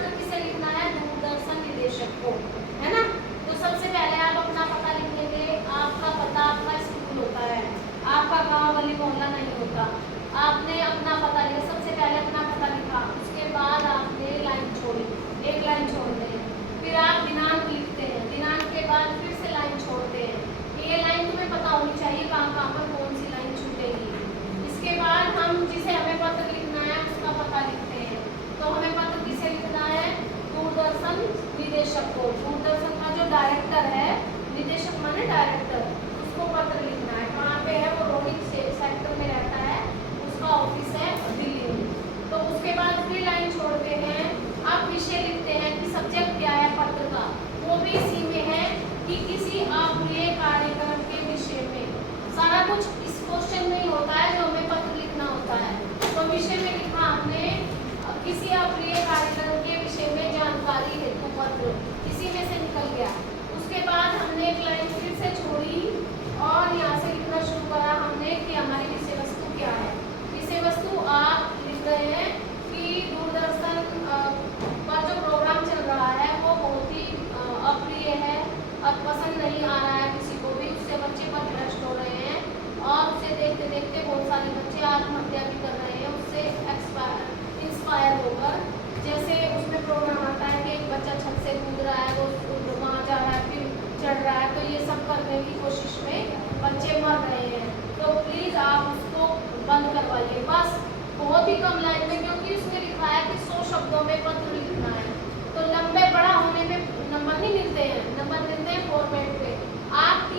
पत्र किसे लिखना है? दूरदर्शन निदेशक को, है ना। तो सबसे पहले आप अपना पता लिखेंगे। आपका पता आपका स्कूल होता है, आपका गांव गली मोहल्ला नहीं होता। आपने अपना पता लिखा, सबसे पहले अपना पता लिखा, उसके बाद आपने लाइन छोड़ी, एक लाइन छोड़ते हैं। फिर आप दिनांक लिखते हैं, दिनांक के बाद फिर से लाइन छोड़ते हैं। ये लाइन तुम्हें पता होनी चाहिए कहाँ कहाँ पर कौन सी लाइन छूटेगी। इसके बाद हम जिसे हमें पत्र लिखना है उसका पता लिखते हैं। तो हमें पत्र किसे लिखना है? दूरदर्शन निदेशक को। दूरदर्शन का जो डायरेक्टर है, निदेशक माने डायरेक्टर, उसको पत्र लिखना है। कहाँ पे है वो? रोहित सेक्टर में रहता है, उसका ऑफिस है दिल्ली में। तो उसके बाद फिर लाइन छोड़ते हैं। आप विषय लिखते हैं कि सब्जेक्ट क्या है पत्र का, वो भी इसी में है कि किसी अप्रिय कार्यक्रम के विषय में। सारा कुछ इस क्वेश्चन में ही होता है जो हमें पत्र लिखना होता है। तो विषय में लिखा हमने किसी अप्रिय कार्यक्रम के विषय में जानकारी हेतु पत्र, इसी में से निकल गया। उसके बाद हमने एक लाइन फिर से छोड़ी और यहाँ से लिखना शुरू करा हमने कि हमारी विषय वस्तु क्या है। विषय वस्तु आप लिख रहे हैं कि दूरदर्शन का जो प्रोग्राम चल रहा है वो बहुत ही अप्रिय है, अब पसंद नहीं आ रहा है किसी को भी, उससे बच्चे पथभ्रष्ट हो रहे हैं और उसे देखते देखते बहुत सारे बच्चे आत्महत्या भी कर रहे हैं उससे इंस्पायर होकर। जैसे उसमें प्रोग्राम आता है कि एक बच्चा छत से कूद रहा है, वो वहाँ जा रहा है, फिर चढ़ रहा है, तो ये सब करने की कोशिश में बच्चे मर रहे हैं। तो प्लीज़ आप उसको बंद करवाइए, बस बहुत ही कम लाइन में, क्योंकि उसमें लिखा है कि 100 शब्दों में पत्र लिखना है। तो लंबे बड़ा होने पे नंबर नहीं मिलते हैं, नंबर मिलते हैं फॉर्मेट पे। आप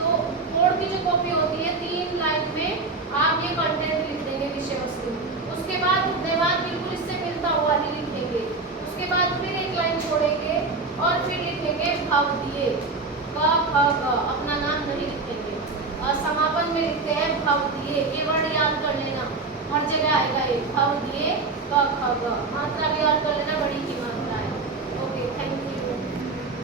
2 बोर्ड की जो कॉपी होती है 3 लाइन में आप ये कंटेंट लिख देंगे, विषय वस्तु। उसके बाद बिल्कुल इससे मिलता हुआ नहीं लिखेंगे। उसके बाद फिर एक लाइन छोड़ेंगे और फिर लिखेंगे भाव दिए, क ख ग, अपना नाम नहीं लिखेंगे। और समापन में लिखते हैं भाव दिए, ये वर्ड याद कर लेना, हर जगह आएगा ये भाव दिए क ख ग। मात्रा भी याद कर लेना बड़ी